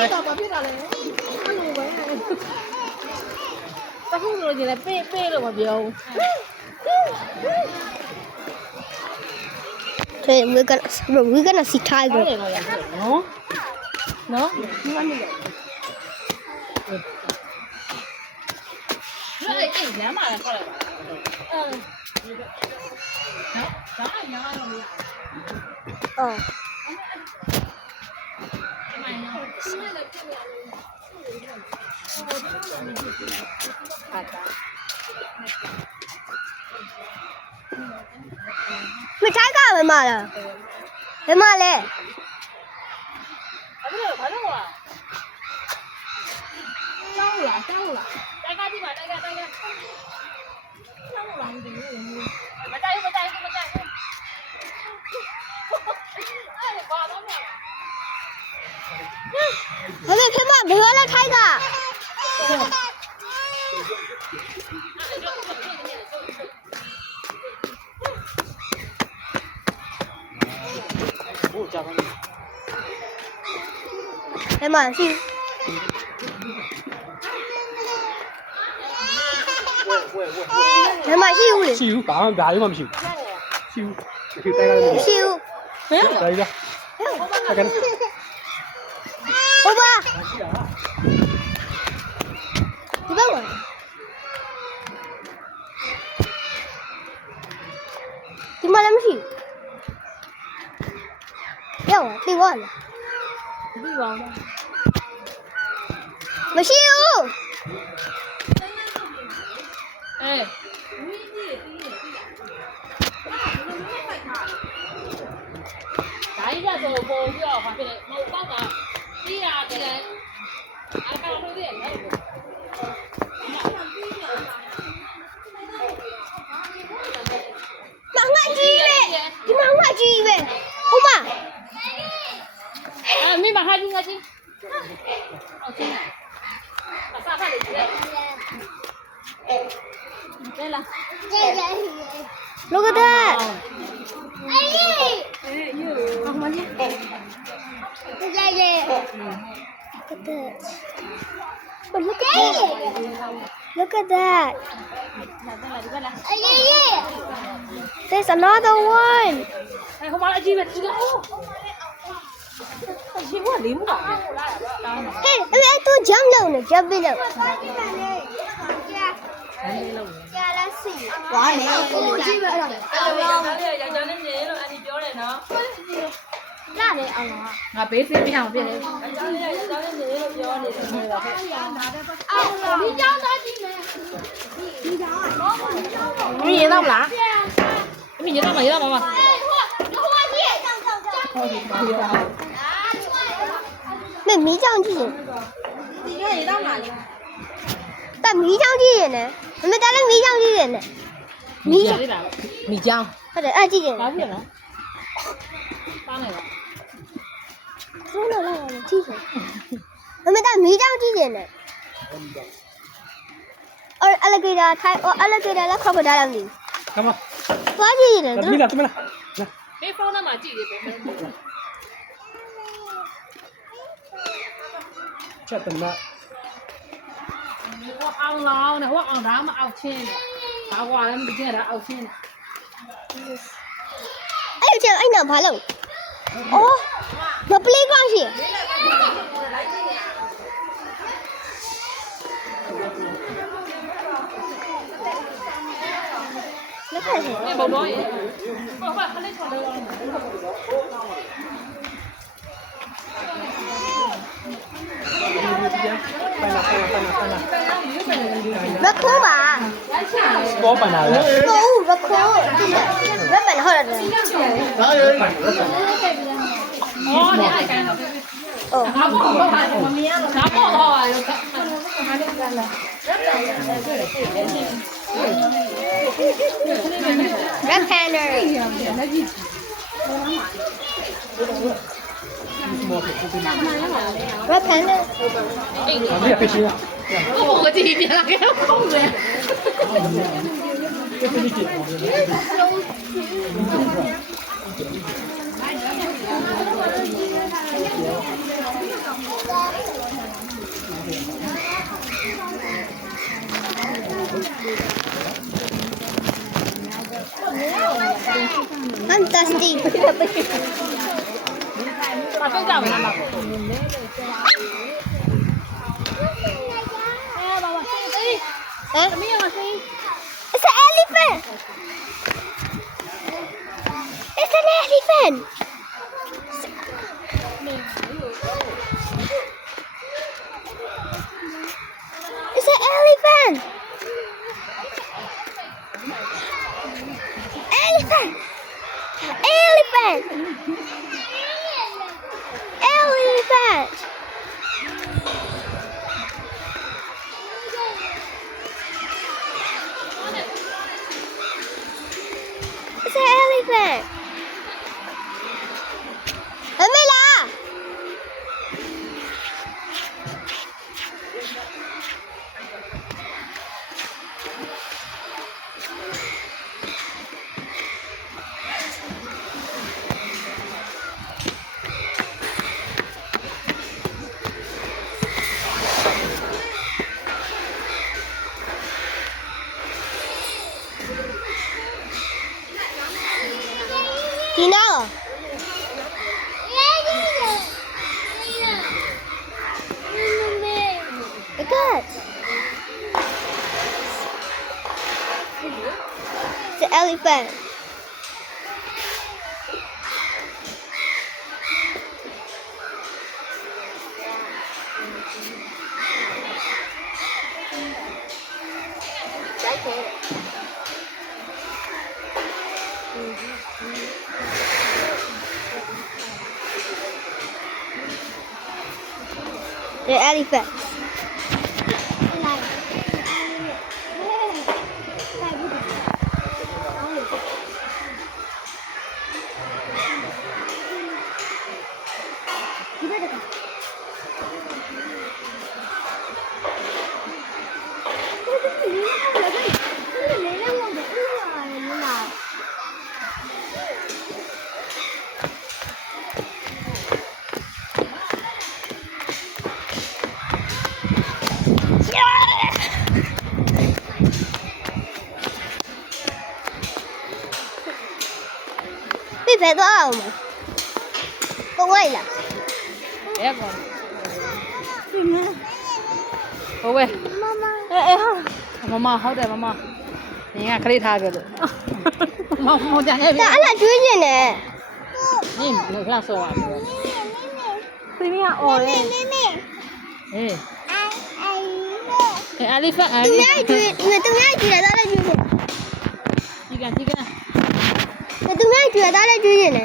လဲတော့ဘာဖြစ်တာလဲအဲ့လိုပဲတခုလိုချင်လဲပေးလို့မပြောဘူး Okay, we're gonna see tiger. နော်ဒီကနေလေအဲ့ညမ်းမှာလည်းခေါက်လိုက်ပါနော်ဒါကညမ်းတော့မရ Oh. မထိုက်ကဘယ်မှာလဲဘယ်မှာလဲ အဲ့ဒါဘာလို့လဲကျောင်းလားတိုက်ကကြည့်ပါတိုက်ကကျောင်းလားမသိဘူးမတိုက်ဘူးအဲ့ဒါဘာတော့မလဲ ဘယ်ဖြစ်မှာဘယ်လဲထိုက်ကဘယ်မှာရှိဘယ်မှာရှိဦးလေ ရှိဘူးဘာမှဘာလို့မှမရှိဘူးရှိဘူးဒီတိုက်ကလည်းမရှိ ရှိဦး ဟမ် ဘူးဒါကြီးလားဟုတ်ကဲ့ ဟုတ်ပါဒီဘက်မှာဒီမှာလည်းမရှိဘူးရောက်ပြီဝါလား ဒီပါဦး မရှိဘူး အေးဒါကြီးကတော့ပုံပြီးတော့ဘာဖြစ်လဲမဟုတ်တော့ကပြီးရတယ်အကောင်လို့ရတယ်နော် မောင်ငါကြီးပဲဒီမောင်ငါကြီးပဲဟုတ်ပါ 哎，没把它应该进。哦，进来。把沙发里去。来了。 Look at that 好嘛，你。 Look at that But look at it Look at that There's another one 哎，好嘛，来这边，这个哦。这我领不到。 Hey, tu jump down jump down ဝါလေကိုကြည့်ပဲအဲ့ဒါ ယောက်ျားလေးနေလို့အန်ဒီပြောတယ်နော် ရတယ်အောင်လား ငါဘေးစင်းပြအောင်ပြတယ်ယောက်ျားလေးနေလို့ပြောနေတယ်ဟုတ်ပါဘူး ဒီကြောင်းသားကြည့်မယ်ဒီကြောင်းကတော့ မင်းရတော့မလားမင်းရတော့မရတော့မမ ဟိုကြီးမမီးကြောင်ကြည့်ရင် ဒီကရတော့မလား တမီးကြောင်ကြည့်ရင်လည်းမမတလည်းမီးကြောင်ကြည့်ရင်လည်းမီးကြောင် မိကြောင်း ဟုတ်တယ်အဲ့ကြည့်ရင် ဘာဖြစ်လဲပါနေပါ ဆုံးတော့လည်းကြည့်ရင်မမတမီးကြောင်ကြည့်ရင်လည်းအော် alligator ထိုင် alligator လည်း crocodile လည်းမသိ come on ဘူးသွားကြည့်ရင်လည်း သမီးလားသမီးလား ဘေးဖုန်းထဲမှာကြည့်တယ်ဘေး ချက်တယ်မ ဟိုအောင်လောင်းနဲ့ဟိုအောင်ဒါမှအောက်ချင်းဘာကွာလဲမသိကြတာအောက်ချင်း အဲ့ကျအဲ့နာဘာလို့အော်မ playground ရှိလက်ခံတယ် ဒီဘုံတော့ရေဘာခလေးချော်လို့ရော ရခိုးပါ ဘောပန်လာလား ဟုတ်ရခိုးရပန်ဟုတ်တယ် အော်เนี่ยไอ้กันတော့ အော် ငါပေါ့တော့ဟာမမြင်ရတော့ငါပေါ့တော့ဟာလို့ red panda red panda သမီးကဖြစ်ရှင်းလား ကိုကိုကြည့်ပြန်လာခဲ့တော့ခုံးတယ် ဖြစ်ဖြစ်ကြည့် Red Fantastic. မဆုံးကြဘူးလားမဟုတ် Huh? သမီးရမစိ It's an elephant. It's an elephant. It's an elephant. Elephant. Elephant. Elephant. It's an elephant. Amila. Dino. Good. It's an elephant. The elephant. Bị phải đó không? Không ai là. ရဲကောဟုတ်ပဲ Mama. မမဟုတ်တယ်မမနင်ကခလေးထားကြလို့မကြနေပြီ Đã là chuối gì nè. နင်ဘယ်လောက်ဆောရလဲ Baby à ồ lên. ဟေးအဲ elephant Tôi nhai chuối, người tôi nhai chuối là đó là chuối gì? ကြီးကန် Người tôi nhai chuối là đó là chuối gì nè.